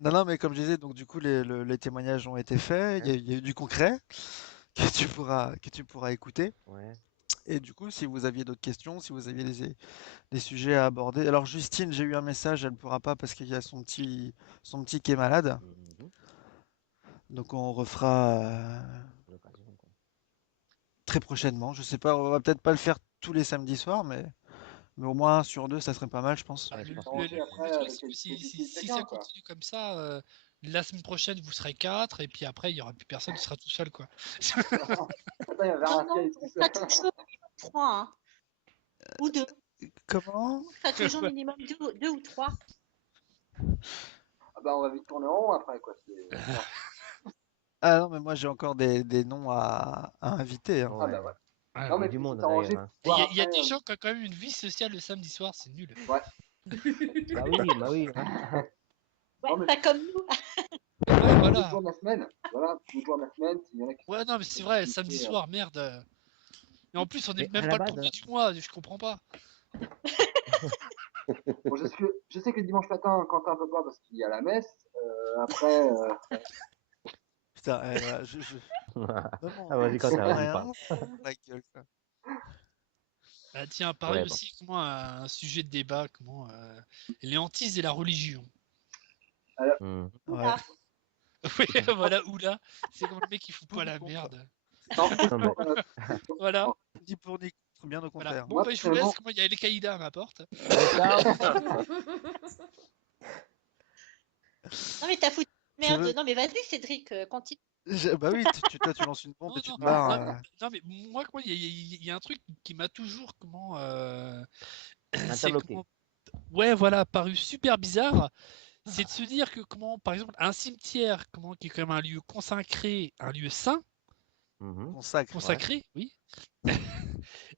Non, non, mais comme je disais, donc du coup, les témoignages ont été faits, Ouais. il y a eu du concret que tu pourras écouter. Ouais. Et du coup, si vous aviez d'autres questions, si vous aviez des sujets à aborder. Alors, Justine, j'ai eu un message, elle ne pourra pas parce qu'il y a son petit qui est malade. Mhm. Donc, on refera L'occasion, quoi. très prochainement. Je sais pas, on va peut-être pas le faire tous les samedis soirs, mais au moins un sur deux, ça serait pas mal, je pense. Ah, Ouais, je pense que Arranger après le truc, c'est avec que les si, si, disques si chacun, ça quoi. continue comme ça, la semaine prochaine, vous serez 4, et puis après, il n'y aura plus personne, tu seras tout seul, quoi. Attends, il y avait Non, un non, ciel on tout sera seul. toujours minimum 3, hein, ou 2. Comment? On sera toujours minimum 2 ou 3. Ah bah on va vite tourner en rond après, quoi. Attends. Ah non, mais moi j'ai encore des noms à inviter, hein. Ah bah ouais. voilà. Ah, Non Il y a mais du puis c'est monde arrangé d'ailleurs, pour hein. Il y, voir a il y a après. des gens qui ont quand même une vie sociale le samedi soir, c'est nul. Ouais. Bah oui, hein. Ouais, Non mais pas comme nous. Ouais, d'autres voilà. jours de la semaine. Voilà, d'autres jours de la semaine, s'il y en a qui Ouais, sont non, mais c'est en vrai, samedi activité. soir, merde. Et en plus, on n'est Mais même à pas la le base, premier du mois, je comprends pas. Bon, je sais que le dimanche matin, Quentin peut pas parce qu'il y a la messe. Après, Putain, voilà, non, ah, non, vas-y, tu Quentin, prends vas-y, parle. rien, la gueule, quoi. Ah, tiens, pareil Ouais, bon. aussi, comment un sujet de débat, comment les hantises et la religion. alors, Hmm. Ouais. Oula. Oui, voilà, oula, c'est comme le mec qui fout Pour pas ou la contre? merde. non, Non, mais Voilà, Ni pour ni contre, bien au voilà. contraire. Bon, moi bah, je vous laisse, personnellement, comment il y a Al-Qaïda à ma porte. ciao. Non, mais t'as foutu de Tu merde. veux? Non, mais vas-y, Cédric, continue. Bah oui, toi tu lances une bombe et Non, tu non, te non, barres. non, mais moi, comment, il y a un truc qui m'a toujours, comment, c'est Interloqué. comment, ouais, voilà, paru super bizarre. C'est de se dire que, comment, par exemple, un cimetière, comment, qui est quand même un lieu consacré, un lieu saint, Mhm. Consacre. Ouais. consacré, oui.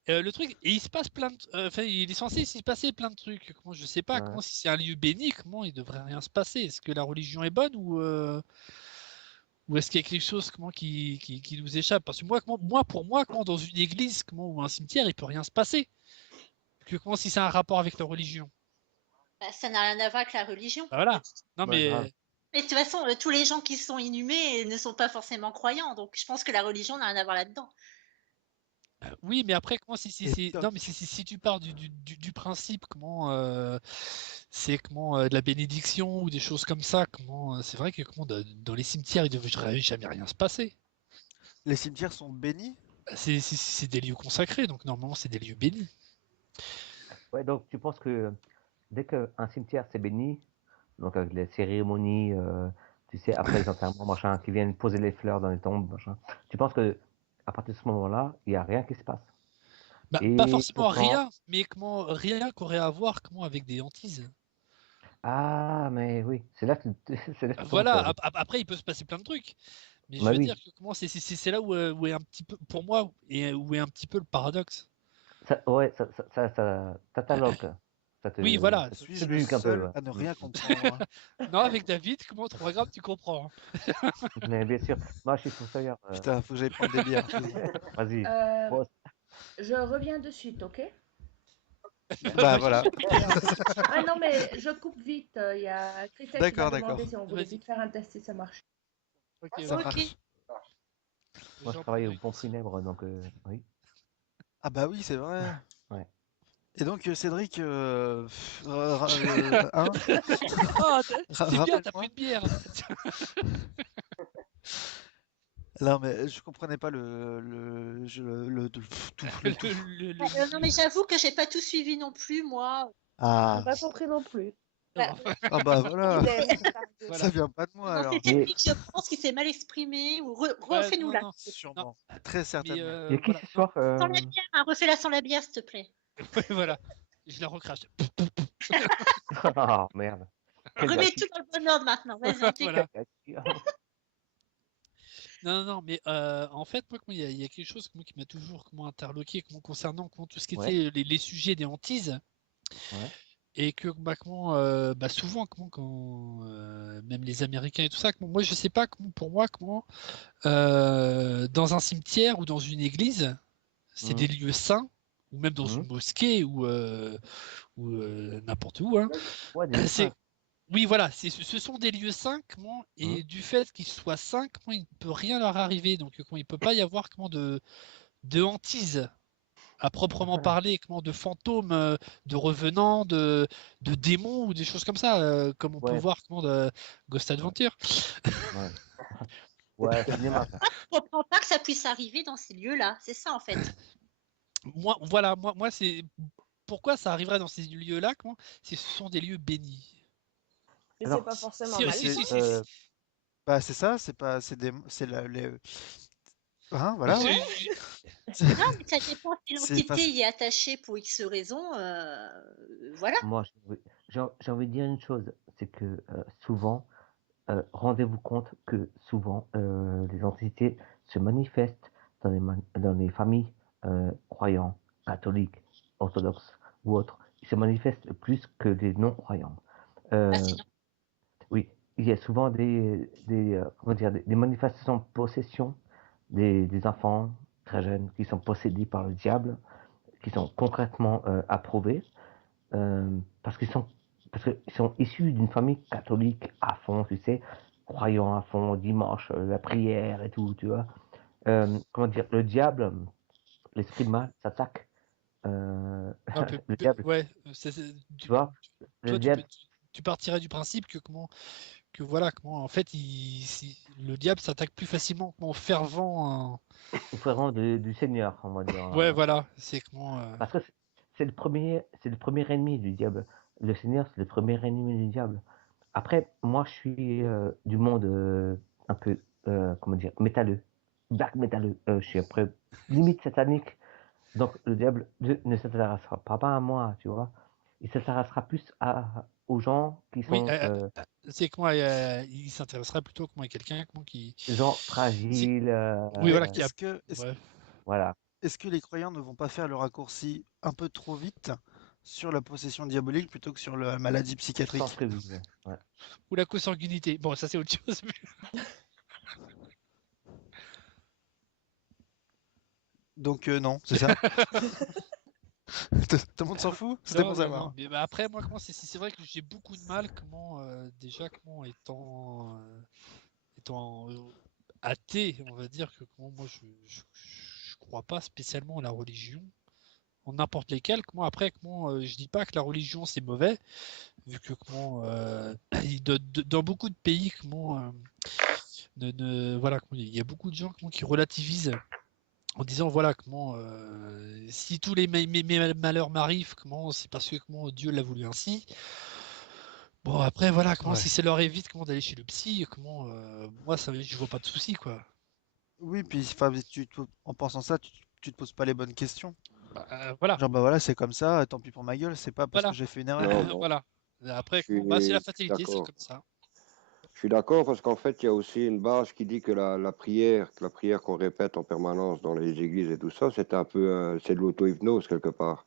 Le truc, et il se passe plein de, enfin, il est censé s'y passer plein de trucs. Comment, je sais pas, Ouais. comment, si c'est un lieu béni, comment il devrait rien se passer. Est-ce que la religion est bonne ou est-ce qu'il y a quelque chose, comment, qui nous échappe? Parce que pour moi, comment, dans une église, comment, ou un cimetière, il peut rien se passer. Que comment, si c'est un rapport avec la religion? Bah, ça n'a rien à voir avec la religion. Bah, voilà. Non, Ouais, grave. Mais de toute façon, tous les gens qui sont inhumés ne sont pas forcément croyants. Donc, je pense que la religion n'a rien à voir là-dedans. Oui, mais après, comment si Et c'est toc. non, mais si tu pars du principe, comment c'est comment de la bénédiction ou des choses comme ça, comment c'est vrai que comment dans les cimetières il devrait jamais rien se passer. Les cimetières sont bénis? C'est des lieux consacrés, donc normalement c'est des lieux bénis. Ouais, donc tu penses que dès qu'un cimetière c'est béni, donc avec les cérémonies, tu sais, après les enterrements, machin, qui viennent poser les fleurs dans les tombes, machin, tu penses que à partir de ce moment-là, il n'y a rien qui se passe. Bah, pas Et forcément pourtant, rien, mais comment rien qu'aurait à voir comment avec des hantises. ah, mais oui, c'est là que c'est là que tu commences. Voilà. Après il peut se passer plein de trucs, mais je Bah veux dire oui, que comment c'est là où est un petit peu pour moi et où est un petit peu le paradoxe. ouais, ça t'ataloque, Oui, voilà. ça te Suis-je le truc un peu. seul Ouais. à ne rien comprendre? Non, avec David, comment 3 grammes, tu comprends. Mais bien sûr, moi je suis fossoyeur. Putain, faut que j'aille prendre des bières. Vas-y, Euh, Prost. je reviens de suite, ok? Bah Va voilà. chercher tes bières. Ah non, mais je coupe vite. Il y a Christelle qui m'a D'accord, demandé d'accord. si on voulait Vas-y. vite faire un test si ça marche. Ok, Ça ok. Ok. marche. Moi je J'en travaille prends au une Pont aussi. Funèbre, donc oui. Ah bah oui, c'est vrai. Ouais. Et donc, Cédric, hein? Ah, c'est bien, t'as pris Rappelle-moi. une bière. Non, mais je comprenais pas le tout. Non, mais j'avoue que j'ai pas tout suivi non plus, moi. J'ai Ah, pas compris non plus. Bah, ah bah voilà. Idem. Ça Voilà. vient pas de moi non, c'est alors. Mais Cédric, je pense qu'il s'est mal exprimé. Ou Ouais, refais-nous non, là. non, non. Sûrement. Très Mais certainement. il y a qui voilà. ce Non, soir Sans la bière, hein, refais-la sans la bière, s'il te plaît. ouais, voilà. Je la recrache. Ah merde. Quel Remets tout gâchis. dans le bon ordre maintenant. Vas-y, on t'écoute. Voilà. Quel gâchis. Non, non, non, mais en fait, moi, il y a quelque chose moi, qui m'a toujours comment, interloqué concernant comment, tout ce qui Ouais, était les sujets des hantises. ouais. Et que bah, souvent, quand même les Américains et tout ça, moi je sais pas comment, pour moi, comment dans un cimetière ou dans une église, c'est des Mhm, lieux saints, ou même dans une mhm. mosquée ou n'importe où, hein. Ouais, des lieux C'est saints. Oui, voilà, ce sont des lieux saints, et du fait qu'ils soient saints, il ne peut rien leur arriver. Donc, il ne peut pas y avoir de hantise à proprement Voilà. parler, de fantômes, de revenants, de démons ou des choses comme ça, comme on peut Ouais, voir de Ghost Adventure. ouais. Ouais, cinéma, ça. Je comprends pas que ça puisse arriver dans ces lieux-là. C'est ça, en fait. Moi, c'est pourquoi ça arriverait dans ces lieux-là, si ce sont des lieux bénis. Mais c'est Alors, pas forcément Si, Mais si, malsain. c'est, si, si, si. bah, c'est ça, c'est pas, c'est des, c'est hein, Mais voilà, Ouais. c'est, Non, mais ça dépend si c'est l'entité parce- y est attachée pour X raisons. Voilà. moi, j'ai envie de dire une chose, c'est que souvent, rendez-vous compte que souvent, les entités se manifestent dans les familles croyants, catholiques, orthodoxes ou autres. Ils se manifestent plus que les non-croyants. Ah, Euh, c'est non. oui, il y a souvent comment dire, des manifestations de possession des enfants très jeunes qui sont possédés par le diable, qui sont concrètement approuvés, parce qu'ils sont issus d'une famille catholique à fond, tu sais, croyant à fond, dimanche, la prière et tout, tu vois. Comment dire, le diable, l'esprit mal s'attaque. Un peu, Le diable, ouais, tu vois, le toi, diable, tu partirais du principe que voilà, en fait, le diable s'attaque plus facilement au fervent. est vraiment du Seigneur, on va dire. Ouais, voilà, c'est Parce que c'est le premier ennemi du diable. Le Seigneur, c'est le premier ennemi du diable. Après, moi, je suis du monde un peu, comment dire, métalleux, black métalleux. Je suis après limite satanique. Donc, le diable ne s'intéressera pas à moi, tu vois. Il s'intéressera plus aux gens qui oui, sont c'est il s'intéresserait plutôt à quelqu'un qui, gens si- fragiles. oui, mais voilà, qui a, bref. Voilà. est-ce que les croyants ne vont pas faire le raccourci un peu trop vite sur la possession diabolique plutôt que sur la maladie Sens psychiatrique? que vivre. Ouais. Ou la consanguinité. Bon, ça c'est autre chose. Donc non, c'est ça? Tout le monde s'en fout? C'était Non, pour non, non. savoir. Mais après, moi, c'est vrai que j'ai beaucoup de mal, déjà, étant athée, on va dire que moi, je crois pas spécialement à la religion, en n'importe lesquelles. Après, je dis pas que la religion c'est mauvais, vu que dans beaucoup de pays, voilà, il y a beaucoup de gens qui relativisent en disant voilà si tous les mes malheurs m'arrivent, c'est parce que Dieu l'a voulu ainsi. Bon après voilà Ouais. si ça leur évite d'aller chez le psy, moi ça je vois pas de souci quoi. Oui, puis enfin, en pensant ça, tu te poses pas les bonnes questions. Voilà, Genre, bah voilà, c'est comme ça, tant pis pour ma gueule, c'est pas parce que voilà, j'ai fait une erreur. Non, non, voilà. Après je c'est la suis fatalité, c'est d'accord. comme ça. Je suis d'accord parce qu'en fait, il y a aussi une base qui dit que que la prière qu'on répète en permanence dans les églises et tout ça, c'est un peu, c'est de l'auto-hypnose quelque part.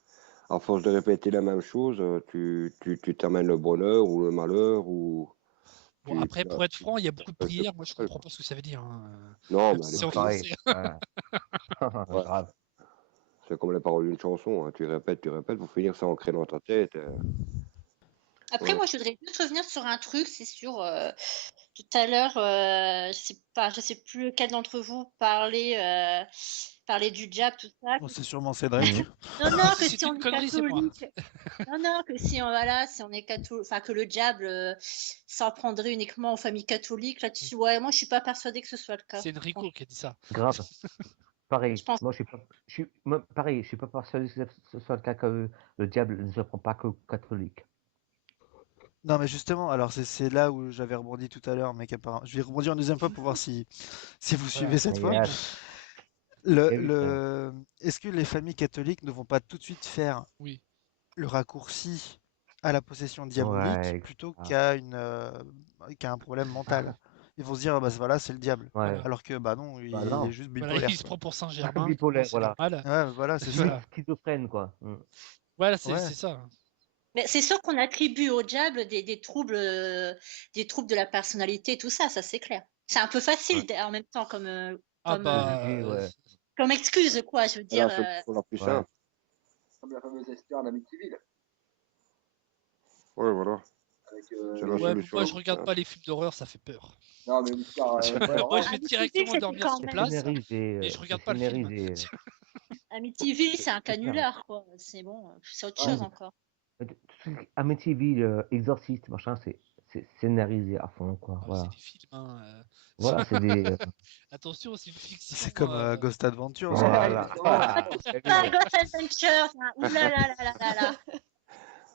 À force de répéter la même chose, tu t'amènes le bonheur ou le malheur ou Bon tu, après tu, pour être tu, franc, il y a beaucoup de tu restes prières, tout moi je seul, comprends quoi. pas ce que ça veut dire, hein. Non, Même mais si les c'est en Pareil. français. Ouais. ouais, Grave. c'est comme les paroles d'une chanson, hein. Tu répètes, pour finir, c'est ancré dans ta tête. Après, Ouais. moi, je voudrais juste revenir sur un truc. C'est sur tout à l'heure, je sais plus lequel d'entre vous parlait du diable, tout ça. Bon, c'est sûrement Cédric. Mhm. Non, non, Si que c'est si on une est connerie, c'est moi. catholique. Non, non, que si on, voilà, si on est catholique, enfin que le diable s'en prendrait uniquement aux familles catholiques là-dessus. Ouais, moi je suis pas persuadée que ce soit le cas. C'est Enrico qui a dit ça. Grave. Je Pareil. pense. Moi, pareil. Je suis pas persuadé que ce soit le cas que le diable ne se prend pas qu'aux catholiques. Non, mais justement, alors c'est là où j'avais rebondi tout à l'heure, mais qu'apparemment, je vais rebondir une deuxième fois pour voir si vous suivez Voilà. cette fois. Oui, Yes. bon. Évite. Est-ce que les familles catholiques ne vont pas tout de suite faire Oui. le raccourci à la possession diabolique Ouais. plutôt Ah. qu'à un problème mental? Ils vont se dire, ah bah voilà, c'est le diable. Ouais. Voilà. Alors que bah non, Bah il est non. juste Voilà, bipolaire, il se quoi. prend pour Saint-Germain, Bipolaire, c'est voilà. normal. Ouais, voilà, c'est ça. Limite Voilà. schizophrène, quoi. Mm. Voilà, Ouais. c'est ça. Mais c'est sûr qu'on attribue au diable des troubles de la personnalité, tout ça, ça c'est clair. C'est un peu Ouais. facile en même temps comme Ah comme De euh, juger, bah, ouais. comme excuse quoi. Je veux C'est dire. la solution la plus Ouais. simple. Comme la fameuse histoire d'Amityville. Ouais, voilà. Avec, C'est la Ouais, mais solution. moi je regarde pas les films d'horreur, ça fait peur. Non, mais Mouchard, Moi je vais Amityville, directement c'était dormir quand sur même. place Scénarisé, et je c'est regarde pas le film. scénarisé. Amityville, c'est un C'est ça. canular, quoi. C'est bon, c'est autre Ouais. chose encore. Amityville, Exorcist, machin, c'est scénarisé à fond, quoi. Ah, Voilà, c'est des films, hein. voilà, c'est des. Attention, c'est une fiction. C'est comme Ghost Adventures. Voilà. Voilà. Salut. Ah, Ghost Adventures, hein. Ouh là là là là là là.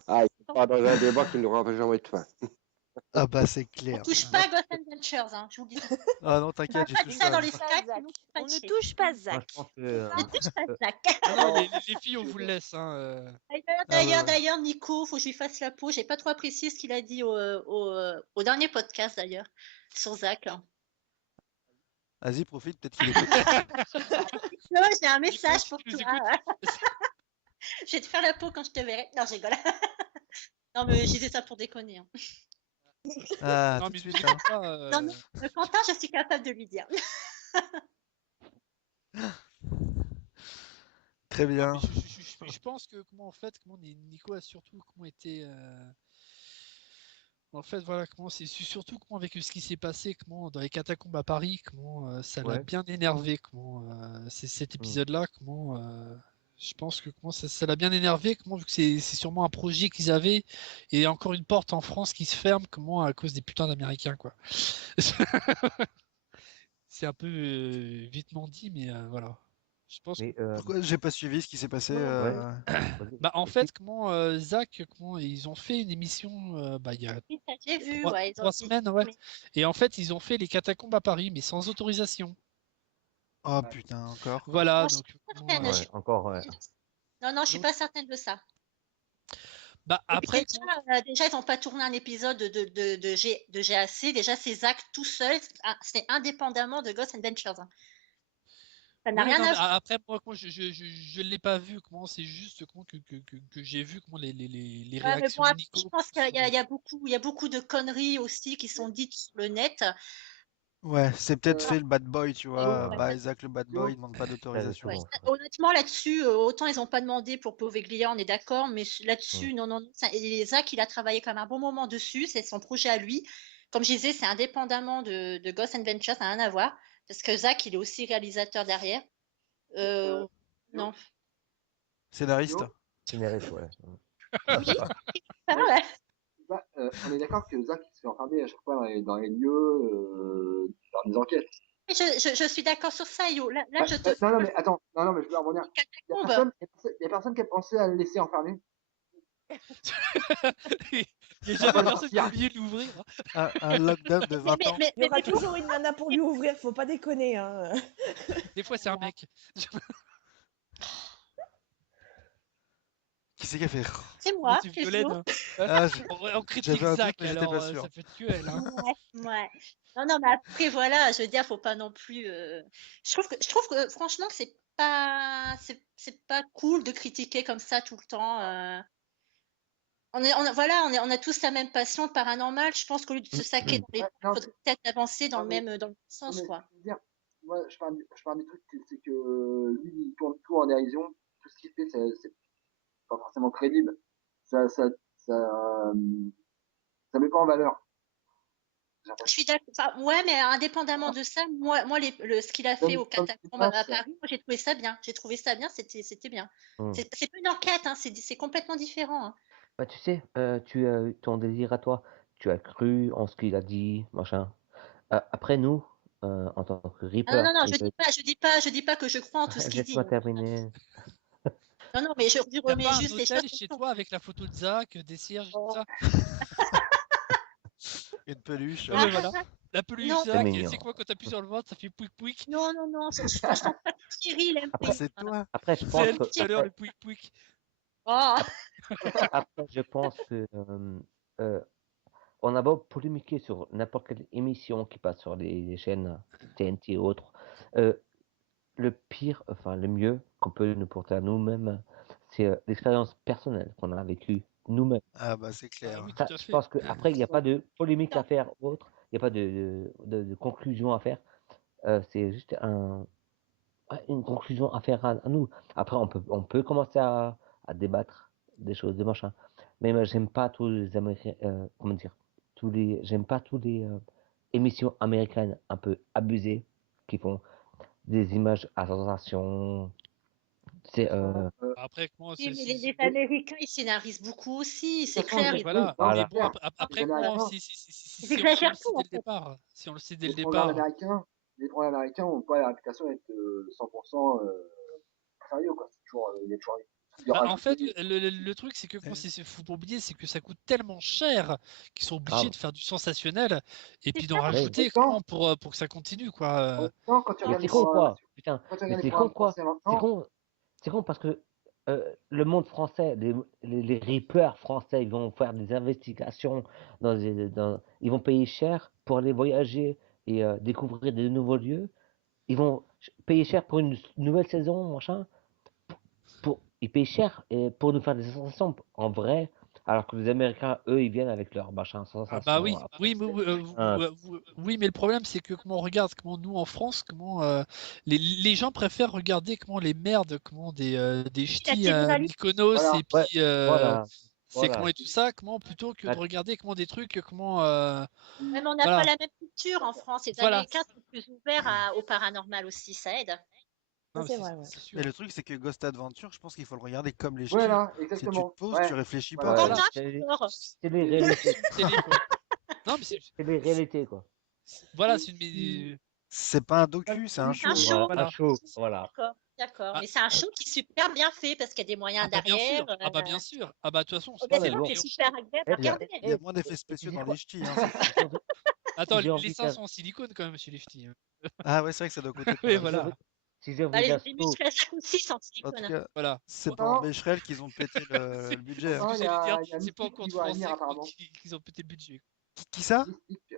Ah, il faut pas dans un débat qui n'aura jamais de fin. Ah bah c'est On clair. touche pas à Ghost Adventures, hein. Je vous le dis tout de suite. Ah non, On t'inquiète, j'y parle pas de touche ça pas. dans les Pas Skype, Zach. sinon On ne fâché. touche pas Moi, Zach. je pense On ne que. touche pas Zach. Ah non, les filles, on vous le laisse. Hein. D'ailleurs, Nico, faut que je lui fasse la peau. J'ai pas trop apprécié ce qu'il a dit au dernier podcast, d'ailleurs, sur Zach. Vas-y, profite, peut-être qu'il écoute. Non, j'ai un message Nico, pour si tu nous toi. Je vais te faire la peau quand je te verrai. Non, je rigole. Non, mais je disais ça pour déconner. Hein. Ah, Non, tout de mais suite. n'oubliez Hein. pas, Non, mais Quentin, je suis capable de lui dire. Très non, bien. mais je pense que en fait, Nico a surtout été. En fait, voilà, c'est surtout avec ce qui s'est passé, dans les catacombes à Paris, ça l'a Ouais. bien énervé, c'est cet épisode-là, je pense que ça l'a bien énervé, vu que c'est sûrement un projet qu'ils avaient, et encore une porte en France qui se ferme, à cause des putains d'Américains, quoi. C'est un peu vitement dit, mais voilà. Je pense. Mais, Pourquoi j'ai pas suivi ce qui s'est passé ouais. Vas-y, Bah, en explique. fait, Zach, ils ont fait une émission, il y a Oui, ça, j'ai vu, trois, ouais. Ils ont 3 dit. semaines, ouais. Mais Et en fait, ils ont fait les catacombes à Paris, mais sans autorisation. Oh putain, encore. Voilà, moi, je suis donc. pas certaine. Ouais, encore, ouais. Non, je suis Donc, pas certaine de ça. bah, Et puis après, déjà, ils n'ont pas tourné un épisode de GAC. Déjà, c'est Zach tout seul. C'est indépendamment de Ghost Adventures. Hein. Ça n'a ouais, rien non, à mais voir. après, moi, je l'ai pas vu, c'est juste que j'ai vu les Ouais, mais réactions bon, de après, je Nico pense qu'il sur. y a beaucoup de conneries aussi qui sont dites sur le net. Ouais, c'est peut-être Euh, fait le bad boy, tu vois. Ouais. Bah, Isaac le bad boy, il demande pas Très d'autorisation. Ouais. souvent, ça. Honnêtement, là-dessus, autant ils n'ont pas demandé pour Poveglia, on est d'accord, mais là-dessus, non. Et Zach, il a travaillé quand même un bon moment dessus, c'est son projet à lui. Comme je disais, c'est indépendamment de Ghost Adventures, ça n'a rien à voir, parce que Zach, il est aussi réalisateur derrière. Non. Scénariste. Scénariste, ouais. Oui, ça va, ouais. Bah, on est d'accord que Zach il se fait enfermer à chaque fois dans les lieux, faire des enquêtes. Et je suis d'accord sur ça, Yo. Là, Bah, je te non, mais attends, non, mais je veux rebondir. Il y a catacombe. personne qui a pensé à le laisser enfermer. Il y a Ça va jamais personne qui a sortir. oublié de l'ouvrir. Un lockdown de 20 ans. Il y aura toujours une nana pour lui ouvrir, faut pas déconner. Hein. Des fois, c'est un mec. Qui c'est qui a fait C'est moi, Tu c'est Violaine, Flo. hein. Ah, On critique j'avais un doute, Zach, mais j'étais alors pas sûr. ça peut être que elle. Hein. Ouais. Non, mais après, voilà, je veux dire, faut pas non plus. Je trouve que franchement, que c'est pas cool de critiquer comme ça tout le temps. On a tous la même passion, le paranormal. Je pense qu'au lieu de se saquer dans les Ouais, pattes, il non, faudrait peut-être avancer dans non, le mais- même non, sens, mais quoi. je veux dire, moi, je parle du truc, c'est que lui, il tourne tout en dérision. Tout ce qu'il fait, c'est pas forcément crédible. Ça, ça met pas en valeur. J'ai Je l'impression. suis d'accord. Enfin, ouais, mais indépendamment de ça, moi ce qu'il a fait au Comme catacombes à ça, Paris, moi, j'ai trouvé ça bien. J'ai trouvé ça bien, c'était bien. Hmm. C'est pas une enquête, hein, c'est complètement différent. Hein. Bah, tu sais, tu as eu ton désir à toi. Tu as cru en ce qu'il a dit, machin. Après, nous, en tant que Ah, Reaper, non, je dis pas que je crois en tout ce qu'il dit. laisse-moi terminer. Non, mais je T'as remets pas un juste les hôtel choses. chez toi avec la photo de Zach, des cierges, tout Oh. ça. Une peluche. Ouais, voilà. La peluche Non. C'est Zach, mignon. c'est quoi quand t'appuies sur le ventre, ça fait pouic pouic. Non, je pense pas que Thierry, il aime Ah, c'est toi. Après, je C'est pense elle que tout à l'heure, le pouic pouic. Oh. après, je pense que euh, on a beau polémiquer sur n'importe quelle émission qui passe sur les chaînes TNT et autres. Le pire, enfin le mieux qu'on peut nous porter à nous-mêmes, c'est l'expérience personnelle qu'on a vécue nous-mêmes. Ah bah c'est Ah clair. oui, Ça, tout à je fait. pense qu'après, il n'y a pas de polémique Non. à faire autre, il n'y a pas de conclusion à faire. C'est juste une conclusion à faire à nous. Après, on peut commencer à débattre des choses, des machins. Mais moi, j'aime pas tous les Américains, comment dire, j'aime pas tous les émissions américaines un peu abusées qui font des images à sensation. C'est Après, comment Oui, mais les c'est- Américains, ils scénarisent beaucoup aussi, c'est toute façon, clair. Oui, Ils voilà. font Mais voilà. bon, des après, les comment, Américains, Ils si on le exagèrent sait tout, dès en le fait. départ, si on le sait dès les le programmes départ, américains, les programmes américains n'ont pas la réputation d'être 100% sérieux, quoi. C'est toujours, il y a toujours des trucs de bah, en fait, rajouter. le truc, c'est que comment c'est faut pas oublier, c'est que ça coûte tellement cher qu'ils sont obligés Grave. de faire du sensationnel et puis C'est d'en ça. Oui. En rajouter même temps, pour que ça continue, quoi. en même temps, quand tu Mais regardes Non, les c'est con programmes, quoi? Putain, quand tu mais regardes les c'est con programmes quoi? français C'est maintenant, con, c'est con parce que le monde français, les rippers français, ils vont faire des investigations ils vont payer cher pour aller voyager et découvrir de nouveaux lieux. Ils vont payer cher pour une nouvelle saison, machin. Ils payent cher et pour nous faire des sensations en vrai, alors que les Américains, eux, ils viennent avec leur machin Ah bah sensation. oui, oui, Hein, oui, mais le problème c'est que comment on regarde, comment nous en France, comment les gens préfèrent regarder comment les merdes, comment des la ch'tis télé-réalité. Mykonos voilà. et ouais, puis voilà, c'est comment voilà. et tout ça, comment plutôt que de La- regarder comment des trucs, comment Même on n'a pas voilà, la même culture en France. Les voilà. Américains sont plus ouverts au paranormal aussi, ça aide. Ça, Non, mais c'est vrai, ouais. c'est Mais sûr. le truc, c'est que Ghost Adventure, je pense qu'il faut le regarder comme les ch'tis. Voilà, Si tu te exactement. poses, tu Ouais, réfléchis pas, voilà. ouais, Voilà, quoi. J'adore. c'est les c'est réalités. une télé quoi. Non, mais C'est les réalités, quoi. voilà, Mais c'est une si, C'est pas un docu, c'est un C'est un show. show. Voilà, un voilà. show, voilà. D'accord, d'accord. Ah, Mais c'est un show qui est super bien fait parce qu'il y a des ah moyens bah bien derrière. sûr, ah bah bien sûr, ah bah de toute façon, Ouais, mais Honnêtement, bon. c'est super agréable à Et, Il y a, regarder. il y a et- moins d'effets et tu spéciaux sais dans quoi? les ch'tis, hein, c'est sûr. Surtout, attends, si j'ai les envie seins d'un, sont en silicone quand même chez les ch'tis, hein. Ah ouais, c'est vrai que ça doit coûter pas Oui, mal si j'ai cher. envie, voilà, si j'ai Bah, envie d'un les slow, muscles à chaque aussi sont en En tout silicone. cas, voilà. c'est Ouais, pas en non, Becherel qu'ils ont pété le c'est budget. ce Hein. que non, j'allais dire, il y a c'est pas en Mystique qui compte va venir français apparemment. qu'ils ont pété le budget. Qui ça? Mystique.